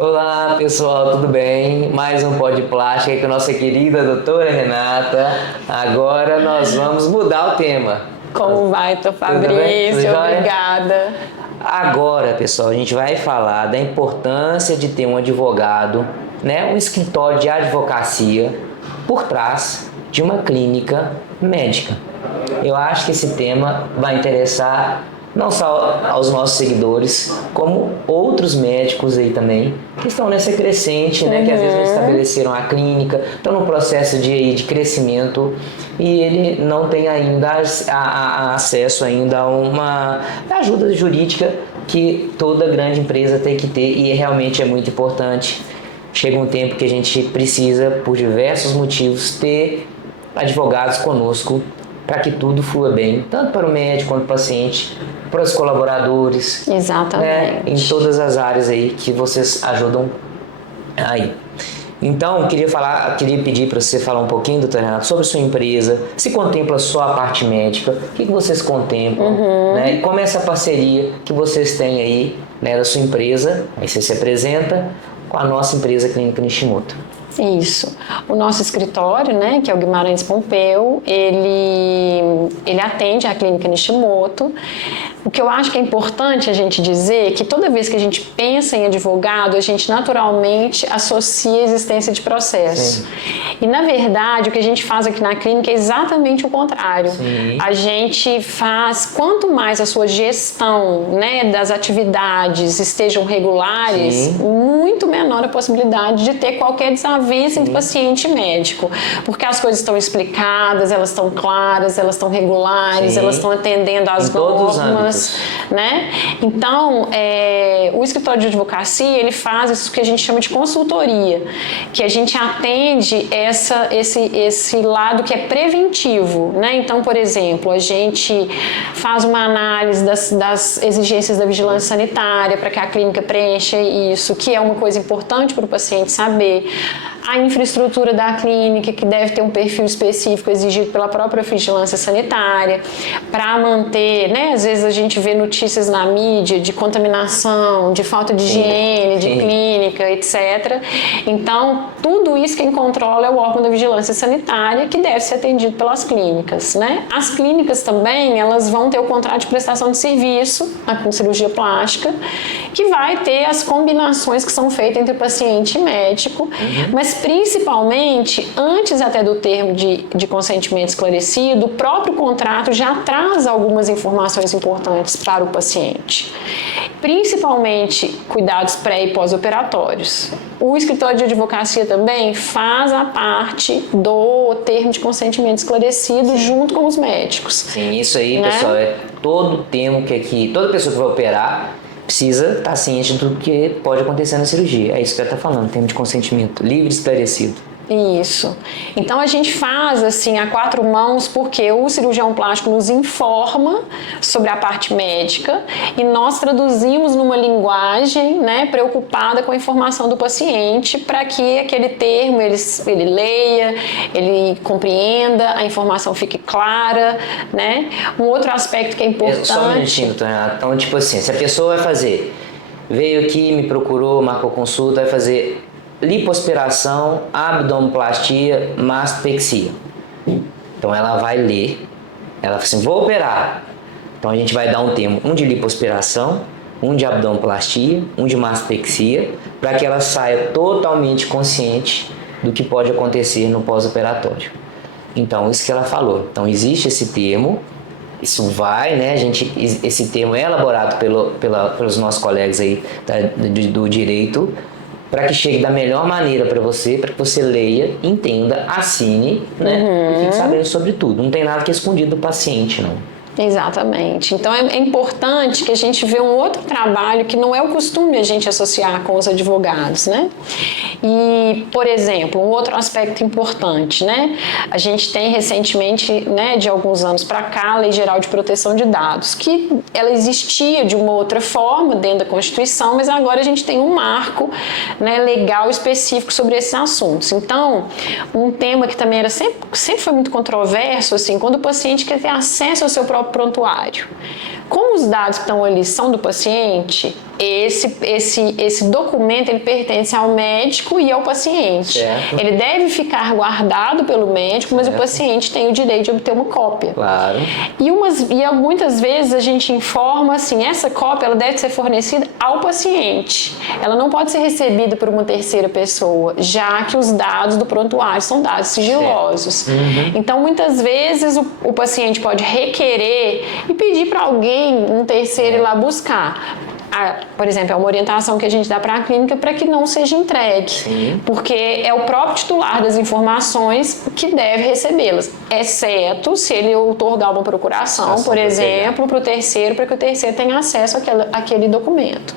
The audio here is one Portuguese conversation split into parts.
Olá pessoal, tudo bem? Mais um Pod Plástico aí com a nossa querida doutora Renata. Agora nós vamos mudar o tema. Como vai, Dr. Fabrício? Obrigada. Agora, pessoal, a gente vai falar da importância de ter um advogado, né, um escritório de advocacia por trás de uma clínica médica. Eu acho que esse tema vai interessar não só aos nossos seguidores, como outros médicos aí também, que estão nessa crescente, né? Que às vezes não estabeleceram a clínica, estão no processo de crescimento e ele não tem ainda acesso ainda a uma ajuda jurídica que toda grande empresa tem que ter e realmente é muito importante. Chega um tempo que a gente precisa, por diversos motivos, ter advogados conosco para que tudo flua bem, tanto para o médico quanto para o paciente, para os colaboradores. Exatamente. Né, em todas as áreas aí que vocês ajudam aí. Então, queria pedir para você falar um pouquinho, doutor Renato, sobre a sua empresa, se contempla só a parte médica, o que vocês contemplam, né, e como é essa parceria que vocês têm aí, né, da sua empresa, aí você se apresenta com a nossa empresa Clínica Nishimoto. Isso. O nosso escritório, né, que é o Guimarães Pompeu, ele atende a Clínica Nishimoto. O que eu acho que é importante a gente dizer é que toda vez que a gente pensa em advogado, a gente naturalmente associa a existência de processo. Sim. E, na verdade, o que a gente faz aqui na clínica é exatamente o contrário. Sim. A gente faz, quanto mais a sua gestão, né, das atividades estejam regulares, sim, muito menor a possibilidade de ter qualquer desavença entre paciente e médico. Porque as coisas estão explicadas, elas estão claras, elas estão regulares, sim, elas estão atendendo às normas. Né? Então, o escritório de advocacia, ele faz isso que a gente chama de consultoria, que a gente atende esse lado que é preventivo, né? Então, por exemplo, a gente faz uma análise das exigências da vigilância sanitária para que a clínica preencha isso, que é uma coisa importante para o paciente saber. A infraestrutura da clínica, que deve ter um perfil específico exigido pela própria vigilância sanitária, para manter, né? Às vezes a gente vê notícias na mídia de contaminação, de falta de higiene, de clínica, etc. Então, tudo isso quem controla é o órgão da vigilância sanitária, que deve ser atendido pelas clínicas, né? As clínicas também, elas vão ter o contrato de prestação de serviço com cirurgia plástica, que vai ter as combinações que são feitas entre paciente e médico, mas principalmente, antes até do termo de consentimento esclarecido, o próprio contrato já traz algumas informações importantes para o paciente. Principalmente cuidados pré- e pós-operatórios. O escritório de advocacia também faz a parte do termo de consentimento esclarecido junto com os médicos. Sim, isso aí, né? Pessoal, é todo termo que aqui, toda pessoa que vai operar precisa estar ciente do que pode acontecer na cirurgia. É isso que ela está falando, termo de consentimento livre e esclarecido. Isso. Então a gente faz assim a quatro mãos porque o cirurgião plástico nos informa sobre a parte médica e nós traduzimos numa linguagem, né, preocupada com a informação do paciente para que aquele termo ele leia, ele compreenda, a informação fique clara, né? Um outro aspecto que é importante. Só um minutinho, então, tipo assim, se a pessoa veio aqui, me procurou, marcou consulta, vai fazer lipoaspiração, abdominoplastia, mastopexia. Então ela vai ler, ela fala assim, vou operar. Então a gente vai dar um termo, um de lipoaspiração, um de abdominoplastia, um de mastopexia, para que ela saia totalmente consciente do que pode acontecer no pós-operatório. Então, isso que ela falou. Então existe esse termo, isso vai, né? Esse termo é elaborado pelos nossos colegas aí do direito, para que chegue da melhor maneira para que você leia, entenda, assine, né? E fique sabendo sobre tudo. Não tem nada que é escondido do paciente, não. Exatamente. Então é importante que a gente vê um outro trabalho que não é o costume a gente associar com os advogados, né? E, por exemplo, um outro aspecto importante, né? A gente tem recentemente, né, de alguns anos para cá, a Lei Geral de Proteção de Dados, que ela existia de uma outra forma dentro da Constituição, mas agora a gente tem um marco, né, legal específico sobre esses assuntos. Então, um tema que também era sempre foi muito controverso, assim, quando o paciente quer ter acesso ao seu próprio prontuário. Como os dados que estão ali são do paciente, esse documento ele pertence ao médico e ao paciente. Certo. Ele deve ficar guardado pelo médico, mas o paciente tem o direito de obter uma cópia. Claro. E muitas vezes a gente informa assim, essa cópia ela deve ser fornecida ao paciente. Ela não pode ser recebida por uma terceira pessoa, já que os dados do prontuário são dados sigilosos. Então, muitas vezes o paciente pode requerer e pedir para alguém, um terceiro, ir lá buscar. Por exemplo, é uma orientação que a gente dá para a clínica para que não seja entregue. Sim. Porque é o próprio titular das informações que deve recebê-las, exceto se ele outorgar uma procuração, por exemplo, para o terceiro, para que o terceiro tenha acesso àquele documento.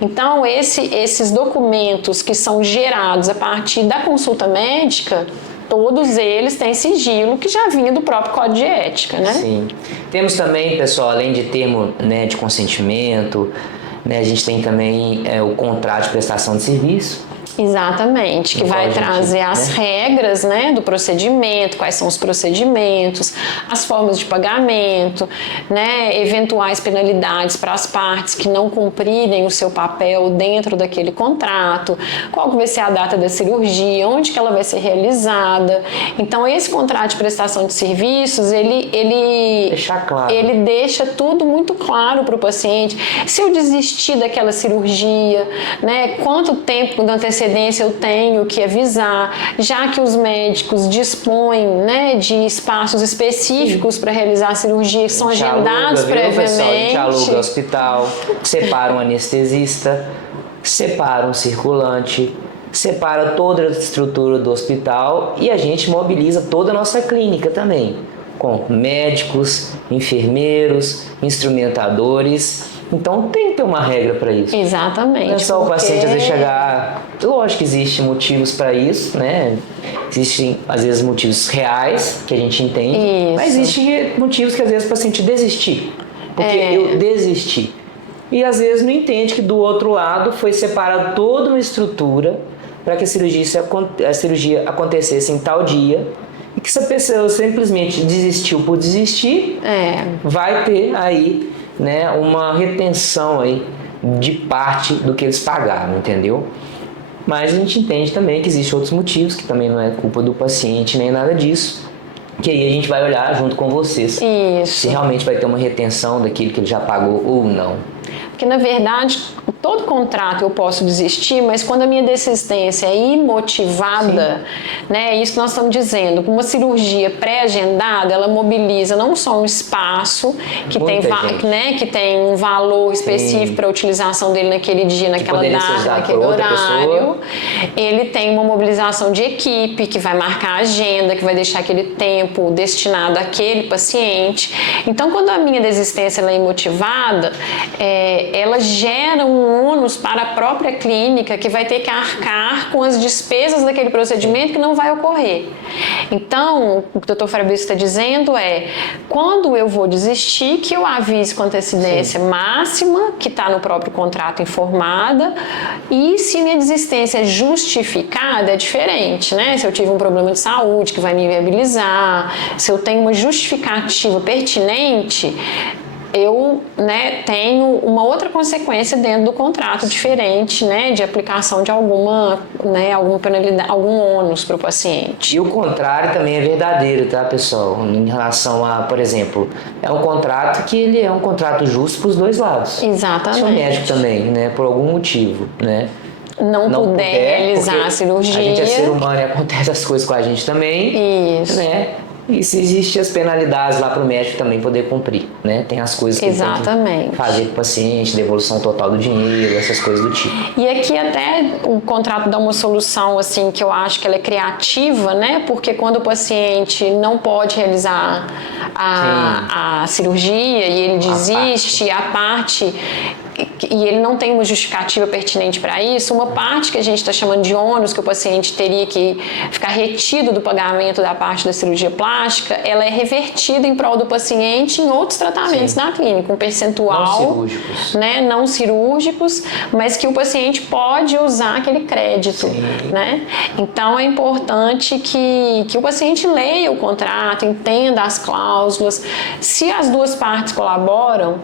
Então, esses documentos que são gerados a partir da consulta médica, todos eles têm sigilo que já vinha do próprio Código de Ética, né? Sim. Temos também, pessoal, além de termo, né, de consentimento, né, a gente tem também o contrato de prestação de serviço. Exatamente, que vai trazer as regras, né, do procedimento, quais são os procedimentos, as formas de pagamento, né, eventuais penalidades para as partes que não cumprirem o seu papel dentro daquele contrato, qual que vai ser a data da cirurgia, onde que ela vai ser realizada. Então, esse contrato de prestação de serviços, ele deixa tudo muito claro para o paciente. Se eu desistir daquela cirurgia, né, quanto tempo de antecedência eu tenho que avisar, já que os médicos dispõem, né, de espaços específicos para realizar a cirurgia, que são agendados previamente. Pessoal, a gente aluga o hospital, separa um anestesista, separa um circulante, separa toda a estrutura do hospital e a gente mobiliza toda a nossa clínica também, com médicos, enfermeiros, instrumentadores. Então tem que ter uma regra para isso. Exatamente. Não é só o paciente às vezes chegar. Lógico que existem motivos para isso, né? Existem às vezes motivos reais que a gente entende, mas existem motivos que às vezes o paciente desistir. Porque eu desisti. E às vezes não entende que do outro lado foi separada toda uma estrutura para que a cirurgia acontecesse em tal dia. E que se a pessoa simplesmente desistiu por desistir, vai ter aí, né, uma retenção aí de parte do que eles pagaram, entendeu? Mas a gente entende também que existem outros motivos, que também não é culpa do paciente nem nada disso, que aí a gente vai olhar junto com vocês se realmente vai ter uma retenção daquilo que ele já pagou ou não. Porque, na verdade, todo contrato eu posso desistir, mas quando a minha desistência é imotivada, né, isso que nós estamos dizendo, uma cirurgia pré-agendada, ela mobiliza não só um espaço que tem um valor específico para a utilização dele naquele dia, naquela data, naquele horário. Ele tem uma mobilização de equipe que vai marcar a agenda, que vai deixar aquele tempo destinado àquele paciente. Então, quando a minha desistência ela é imotivada, ela gera um ônus para a própria clínica que vai ter que arcar com as despesas daquele procedimento que não vai ocorrer. Então, o que o Dr. Fabrício está dizendo é, quando eu vou desistir, que eu avise com antecedência máxima, que está no próprio contrato informada, e se minha desistência é justificada, é diferente, né? Se eu tive um problema de saúde que vai me inviabilizar, se eu tenho uma justificativa pertinente, eu, né, tenho uma outra consequência dentro do contrato diferente, né, de aplicação de alguma penalidade, algum ônus para o paciente. E o contrário também é verdadeiro, tá, pessoal? Em relação a, por exemplo, é um contrato que ele é um contrato justo para os dois lados. Exatamente. Se o médico também, né, por algum motivo, né, não puder realizar a cirurgia. A gente é ser humano e acontece as coisas com a gente também. Isso. Né? E se existem as penalidades lá para o médico também poder cumprir, né? Tem as coisas que ele tem que fazer com o paciente, devolução total do dinheiro, essas coisas do tipo. E aqui até o contrato dá uma solução assim que eu acho que ela é criativa, né? Porque quando o paciente não pode realizar a cirurgia e ele desiste, a parte e ele não tem uma justificativa pertinente para isso, uma parte que a gente está chamando de ônus, que o paciente teria que ficar retido do pagamento da parte da cirurgia plástica, ela é revertida em prol do paciente em outros tratamentos na clínica, um percentual não cirúrgicos, né, não cirúrgicos, mas que o paciente pode usar aquele crédito, né? Então é importante que o paciente leia o contrato, entenda as cláusulas. Se as duas partes colaboram,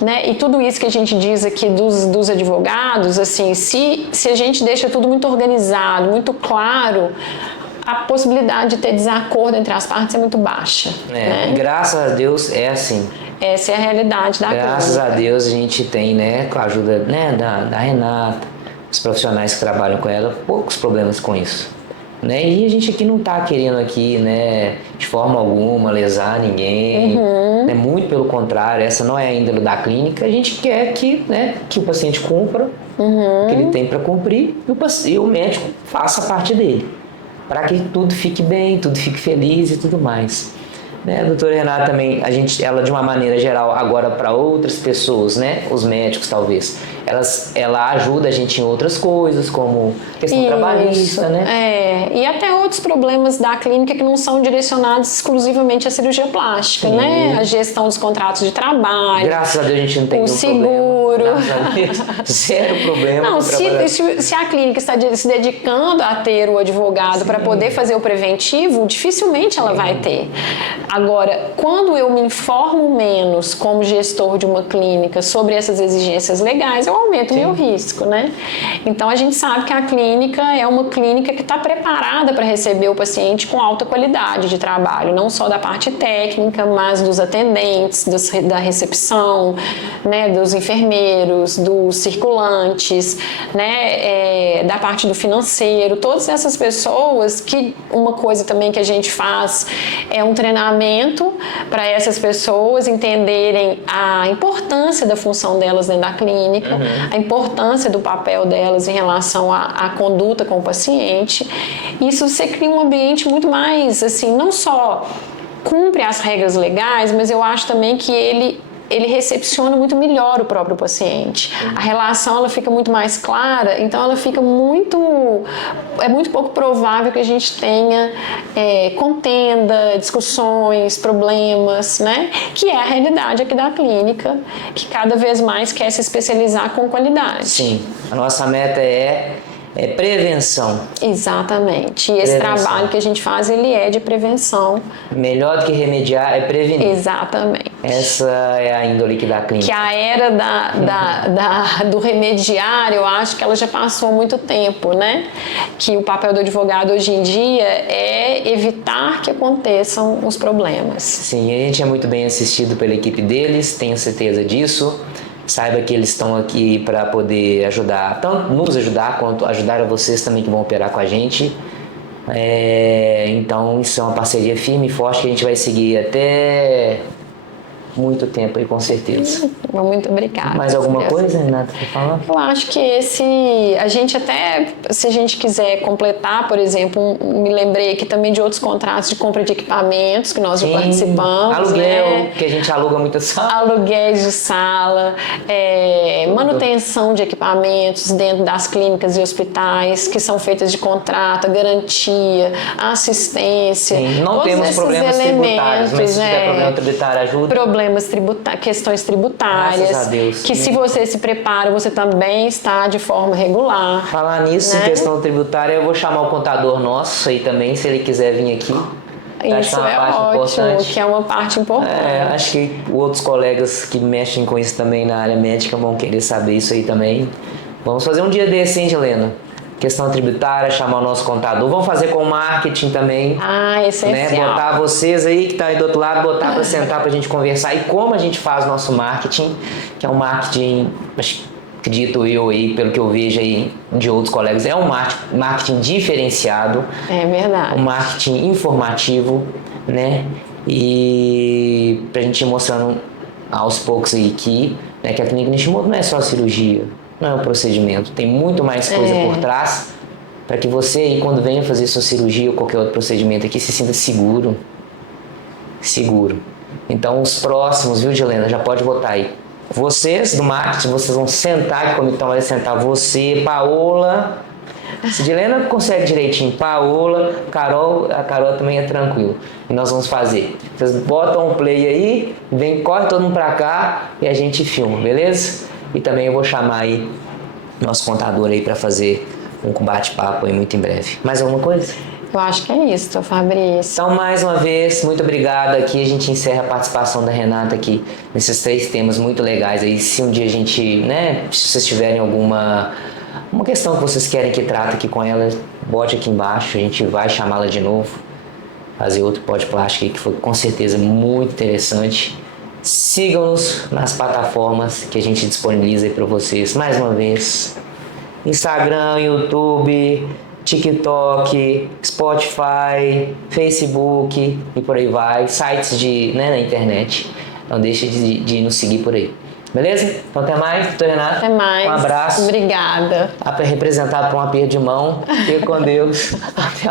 né? E tudo isso que a gente diz aqui dos advogados, assim, se a gente deixa tudo muito organizado, muito claro, a possibilidade de ter desacordo entre as partes é muito baixa. Né? Graças a Deus é assim. Essa é a realidade da clínica. Graças a Deus a gente tem, né, com a ajuda, né, da Renata, os profissionais que trabalham com ela, poucos problemas com isso. Né? E a gente aqui não está querendo aqui, né, de forma alguma lesar ninguém, né? Muito pelo contrário, essa não é a índole da clínica. A gente quer que, né, que o paciente cumpra o que ele tem para cumprir e o médico faça a parte dele, para que tudo fique bem, tudo fique feliz e tudo mais. Né? A doutora Renata também, ela de uma maneira geral, agora para outras pessoas, né, os médicos talvez, ela ajuda a gente em outras coisas, como questão trabalhista, né? E até outros problemas da clínica que não são direcionados exclusivamente à cirurgia plástica, né? A gestão dos contratos de trabalho. Graças a Deus a gente não tem o seguro. Graças a Deus, zero problema. Não, se a clínica está se dedicando a ter o advogado para poder fazer o preventivo, dificilmente ela vai ter. Agora, quando eu me informo menos como gestor de uma clínica sobre essas exigências legais, eu aumento o meu risco, né? Então, a gente sabe que a clínica é uma clínica que está preparada para receber o paciente com alta qualidade de trabalho, não só da parte técnica, mas dos atendentes, da recepção, né, dos enfermeiros, dos circulantes, né, da parte do financeiro, todas essas pessoas que uma coisa também que a gente faz é um treinamento para essas pessoas entenderem a importância da função delas dentro da clínica, a importância do papel delas em relação à conduta com o paciente. Isso você cria um ambiente muito mais, assim, não só cumpre as regras legais, mas eu acho também que ele recepciona muito melhor o próprio paciente. A relação ela fica muito mais clara, então ela fica é muito pouco provável que a gente tenha contenda, discussões, problemas, né? Que é a realidade aqui da clínica, que cada vez mais quer se especializar com qualidade. Sim, a nossa meta é prevenção. Exatamente. E esse trabalho que a gente faz, ele é de prevenção. Melhor do que remediar é prevenir. Exatamente. Essa é a índole que da clínica. Que a era do remediar, eu acho que ela já passou há muito tempo, né? Que o papel do advogado hoje em dia é evitar que aconteçam os problemas. Sim, a gente é muito bem assistido pela equipe deles, tenho certeza disso. Saiba que eles estão aqui para poder ajudar, tanto nos ajudar, quanto ajudar a vocês também que vão operar com a gente. Então, isso é uma parceria firme e forte que a gente vai seguir até muito tempo aí, com certeza. Muito obrigada. Mais alguma coisa, Renata, para falar? Eu acho que a gente até, se a gente quiser completar, por exemplo, me lembrei aqui também de outros contratos de compra de equipamentos que nós já participamos. Aluguel, né? que a gente aluga muita sala. Aluguéis de sala, manutenção de equipamentos dentro das clínicas e hospitais, que são feitas de contrato, garantia, assistência. Sim, não temos problemas tributários, mas se tiver problema tributário, ajuda. Questões tributárias, Graças a Deus. que se você se prepara, você também está de forma regular. Falar nisso, né? Em questão tributária, eu vou chamar o contador nosso aí também, se ele quiser vir aqui. Isso é ótimo, que é uma parte importante. Acho que outros colegas que mexem com isso também na área médica vão querer saber isso aí também. Vamos fazer um dia desse, hein, Helena? Questão tributária, chamar o nosso contador. Vamos fazer com marketing também. Essencial. Né? Botar vocês aí que estão aí do outro lado, botar para sentar para a gente conversar e como a gente faz nosso marketing, que é um marketing, acredito eu aí, pelo que eu vejo aí de outros colegas, é um marketing diferenciado. É verdade. Um marketing informativo, né? E pra gente ir mostrando aos poucos aí que a clínica Nishimoto não é só cirurgia. Não é um procedimento, tem muito mais coisa por trás para que você aí, quando venha fazer sua cirurgia ou qualquer outro procedimento aqui, se sinta seguro. Então os próximos, viu, Helena, já pode botar aí. Vocês do marketing, vocês vão sentar aqui como então vai sentar você, Paola. Se Helena consegue direitinho, Paola, a Carol também é tranquilo. E nós vamos fazer. Vocês botam um play aí, corre todo mundo pra cá e a gente filma, beleza? E também eu vou chamar aí nosso contador aí para fazer um bate-papo aí muito em breve. Mais alguma coisa? Eu acho que é isso, Fabrício. Então, mais uma vez, muito obrigado. Aqui a gente encerra a participação da Renata aqui nesses 3 temas muito legais. Aí, se um dia a gente, né, se vocês tiverem uma questão que vocês querem que trate aqui com ela, bote aqui embaixo, a gente vai chamá-la de novo, fazer outro podcast aí que foi com certeza muito interessante. Sigam-nos nas plataformas que a gente disponibiliza aí para vocês. Mais uma vez, Instagram, YouTube, TikTok, Spotify, Facebook e por aí vai. Sites na internet. Não deixe de nos seguir por aí. Beleza? Então até mais, doutor Renato. Até mais. Um abraço. Obrigada. Representado por um aperto de mão. Fique com Deus. Até